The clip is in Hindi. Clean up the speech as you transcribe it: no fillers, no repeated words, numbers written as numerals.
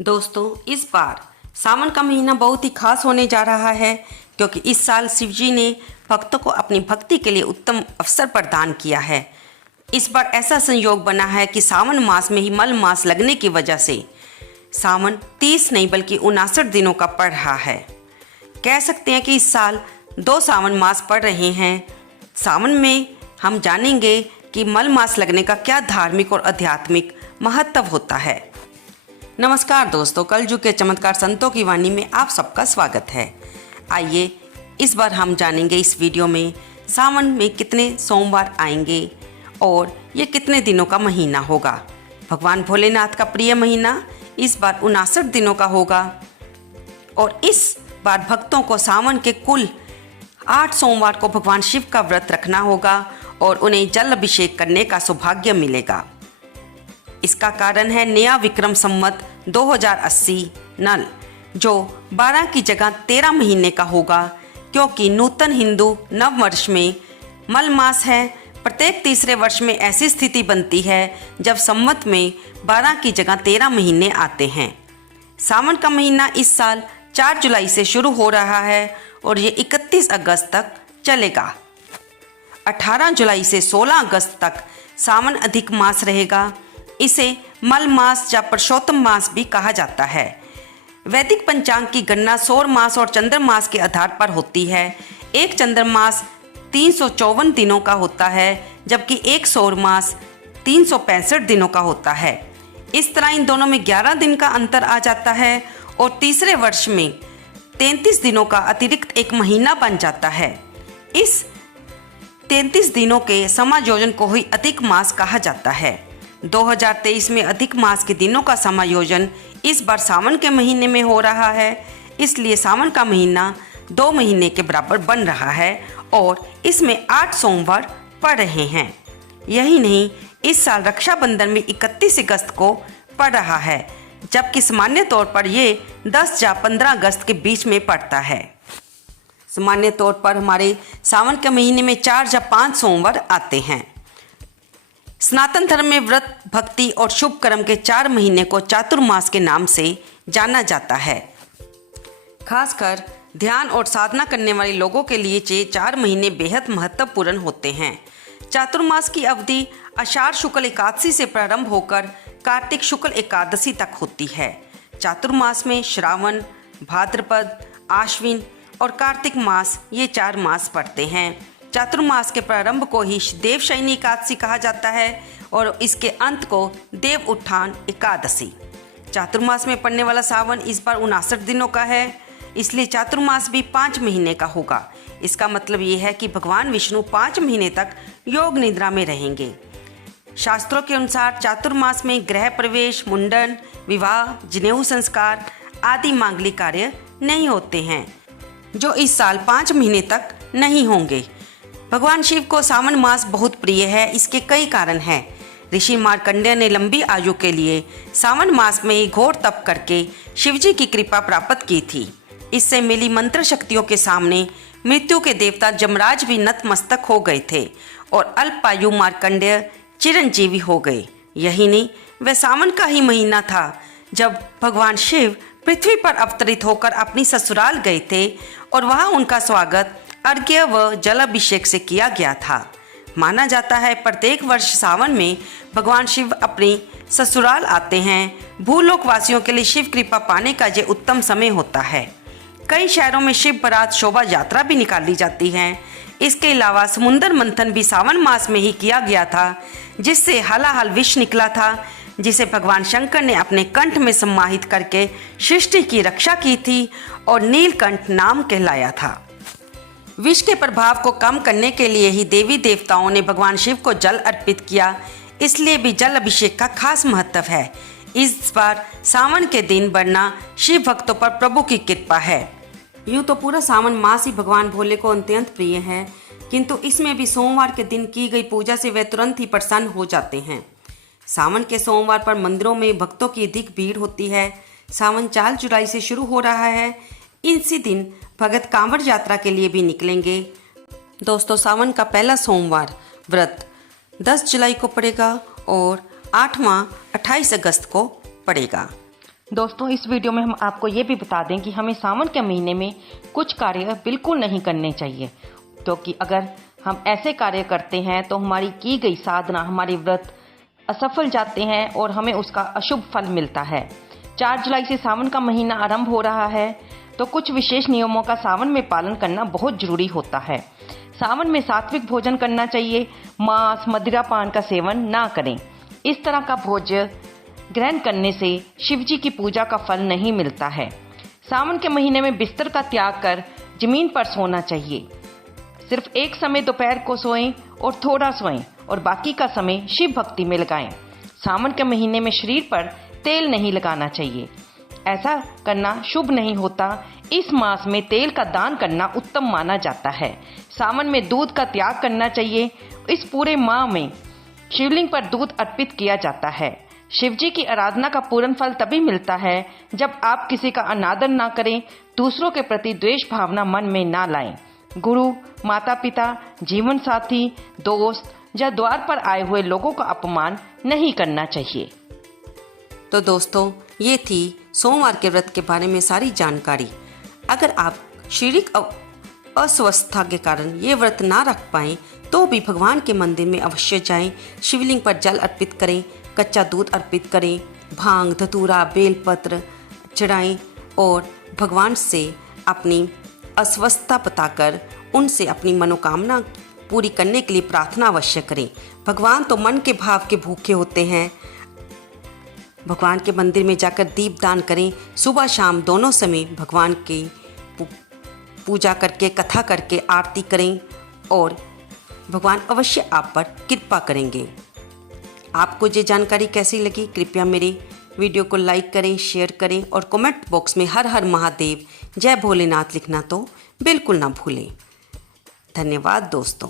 दोस्तों, इस बार सावन का महीना बहुत ही खास होने जा रहा है क्योंकि इस साल शिव जी ने भक्तों को अपनी भक्ति के लिए उत्तम अवसर प्रदान किया है। इस बार ऐसा संयोग बना है कि सावन मास में ही मल मास लगने की वजह से सावन 30 नहीं बल्कि 59 दिनों का पड़ रहा है। कह सकते हैं कि इस साल 2 सावन मास पड़ रहे हैं। सावन में हम जानेंगे कि मल मास लगने का क्या धार्मिक और आध्यात्मिक महत्व होता है। नमस्कार दोस्तों, कलयुग के चमत्कार संतों की वाणी में आप सबका स्वागत है। आइए इस बार हम जानेंगे इस वीडियो में सावन में कितने सोमवार आएंगे और ये कितने दिनों का महीना होगा। भगवान भोलेनाथ का प्रिय महीना इस बार 59 दिनों का होगा और इस बार भक्तों को सावन के कुल 8 सोमवार को भगवान शिव का व्रत रखना होगा और उन्हें जल अभिषेक करने का सौभाग्य मिलेगा। इसका कारण है नया विक्रम संवत 2080 नल, जो 12 की जगह 13 महीने का होगा क्योंकि नूतन हिंदू नव वर्ष में मल मास है। प्रत्येक तीसरे वर्ष में ऐसी स्थिति बनती है जब संवत में 12 की जगह 13 महीने आते हैं। सावन का महीना इस साल 4 जुलाई से शुरू हो रहा है और ये 31 अगस्त तक चलेगा। 18 जुलाई से 16 अगस्त तक सावन अधिक मास रहेगा। इसे मल मास या पुरुषोत्तम मास भी कहा जाता है। वैदिक पंचांग की गणना सौर मास और चंद्रमास के आधार पर होती है। एक चंद्रमास 354 दिनों का होता है जबकि एक सौर मास 365 दिनों का होता है। इस तरह इन दोनों में 11 दिन का अंतर आ जाता है और तीसरे वर्ष में 33 दिनों का अतिरिक्त एक महीना बन जाता है। इस 33 दिनों के समायोजन को ही अधिक मास कहा जाता है। 2023 में अधिक मास के दिनों का समायोजन इस बार सावन के महीने में हो रहा है, इसलिए सावन का महीना 2 महीने के बराबर बन रहा है और इसमें 8 सोमवार पड़ रहे हैं। यही नहीं, इस साल रक्षाबंधन में 31 अगस्त को पड़ रहा है जबकि सामान्य तौर पर ये 10 या 15 अगस्त के बीच में पड़ता है। सामान्य तौर पर हमारे सावन के महीने में 4 या 5 सोमवार आते हैं। सनातन धर्म में व्रत, भक्ति और शुभ कर्म के 4 महीने को चातुर्मास के नाम से जाना जाता है। खासकर ध्यान और साधना करने वाले लोगों के लिए ये 4 महीने बेहद महत्वपूर्ण होते हैं। चातुर्मास की अवधि आषाढ़ शुक्ल एकादशी से प्रारंभ होकर कार्तिक शुक्ल एकादशी तक होती है। चातुर्मास में श्रावण, भाद्रपद, आश्विन और कार्तिक मास ये 4 मास पड़ते हैं। चातुर्मास के प्रारंभ को ही देवशयनी एकादशी कहा जाता है और इसके अंत को देव उत्थान एकादशी। चातुर्मास में पड़ने वाला सावन इस बार 59 दिनों का है, इसलिए चातुर्मास भी 5 महीने का होगा। इसका मतलब ये है कि भगवान विष्णु 5 महीने तक योग निद्रा में रहेंगे। शास्त्रों के अनुसार चातुर्मास में गृह प्रवेश, मुंडन, विवाह, जनेऊ संस्कार आदि मांगलिक कार्य नहीं होते हैं, जो इस साल 5 महीने तक नहीं होंगे। भगवान शिव को सावन मास बहुत प्रिय है। इसके कई कारण हैं। ऋषि मार्कंडेय ने लंबी आयु के लिए सावन मास में ही घोर तप करके शिवजी की कृपा प्राप्त की थी। इससे मिली मंत्र शक्तियों के सामने मृत्यु के देवता जमराज भी नतमस्तक हो गए थे और अल्पायु मार्कंडेय चिरंजीवी हो गए। यही नहीं, वह सावन का ही महीना था जब भगवान शिव पृथ्वी पर अवतरित होकर अपनी ससुराल गए थे और वहाँ उनका स्वागत अर्घ्य व जलाभिषेक से किया गया था। माना जाता है प्रत्येक वर्ष सावन में भगवान शिव अपनी ससुराल आते हैं। भूलोक वासियों के लिए शिव कृपा पाने का ये उत्तम समय होता है। कई शहरों में शिव बारात शोभा यात्रा भी निकाली जाती है। इसके अलावा समुद्र मंथन भी सावन मास में ही किया गया था, जिससे हलाहल विष निकला था, जिसे भगवान शंकर ने अपने कंठ में सम्माहित करके सृष्टि की रक्षा की थी और नीलकंठ नाम कहलाया था। विष के प्रभाव को कम करने के लिए ही देवी देवताओं ने भगवान शिव को जल अर्पित किया, इसलिए भी जल अभिषेक का खास महत्व है। इस बार सावन के दिन बढ़ना शिव भक्तों पर प्रभु की कृपा है। यूँ तो पूरा सावन मास ही भगवान भोले को अत्यंत प्रिय है, किंतु इसमें भी सोमवार के दिन की गई पूजा से वे तुरंत ही प्रसन्न हो जाते हैं। सावन के सोमवार पर मंदिरों में भक्तों की अधिक भीड़ होती है। सावन 4 जुलाई से शुरू हो रहा है। इसी दिन भगत कांवड़ यात्रा के लिए भी निकलेंगे। दोस्तों, सावन का पहला सोमवार व्रत 10 जुलाई को पड़ेगा और 8वां 28 अगस्त को पड़ेगा। दोस्तों, इस वीडियो में हम आपको ये भी बता दें कि हमें सावन के महीने में कुछ कार्य बिल्कुल नहीं करने चाहिए, क्योंकि अगर हम ऐसे कार्य करते हैं तो हमारी की गई साधना, हमारे व्रत असफल जाते हैं और हमें उसका अशुभ फल मिलता है। 4 जुलाई से सावन का महीना आरंभ हो रहा है, तो कुछ विशेष नियमों का सावन में पालन करना बहुत जरूरी होता है। सावन में सात्विक भोजन करना चाहिए, मांस मदिरा पान का सेवन ना करें। इस तरह का भोजन ग्रहण करने से शिव जी की पूजा का फल नहीं मिलता है। सावन के महीने में बिस्तर का त्याग कर जमीन पर सोना चाहिए। सिर्फ एक समय दोपहर को सोएं और थोड़ा सोएं और बाकी का समय शिव भक्ति में लगाएं। सावन के महीने में शरीर पर तेल नहीं लगाना चाहिए, ऐसा करना शुभ नहीं होता। इस मास में तेल का दान करना उत्तम माना जाता है। सावन में दूध का त्याग करना चाहिए। इस पूरे माह में शिवलिंग पर दूध अर्पित किया जाता है। शिव जी की आराधना का पूर्ण फल तभी मिलता है जब आप किसी का अनादर ना करें, दूसरों के प्रति द्वेष भावना मन में ना लाएं। गुरु, माता पिता, जीवन साथी, दोस्त या द्वार पर आए हुए लोगों का अपमान नहीं करना चाहिए। तो दोस्तों, ये थी सोमवार के व्रत के बारे में सारी जानकारी। अगर आप शारीरिक अस्वस्थता के कारण ये व्रत ना रख पाएं तो भी भगवान के मंदिर में अवश्य जाएं, शिवलिंग पर जल अर्पित करें, कच्चा दूध अर्पित करें, भांग धतूरा बेलपत्र चढ़ाएं और भगवान से अपनी अस्वस्थता बताकर उनसे अपनी मनोकामना पूरी करने के लिए प्रार्थना अवश्य करें। भगवान तो मन के भाव के भूखे होते हैं। भगवान के मंदिर में जाकर दीपदान करें। सुबह शाम दोनों समय भगवान की पूजा करके, कथा करके आरती करें और भगवान अवश्य आप पर कृपा करेंगे। आपको ये जानकारी कैसी लगी, कृपया मेरे वीडियो को लाइक करें, शेयर करें और कमेंट बॉक्स में हर हर महादेव, जय भोलेनाथ लिखना तो बिल्कुल ना भूलें। धन्यवाद दोस्तों।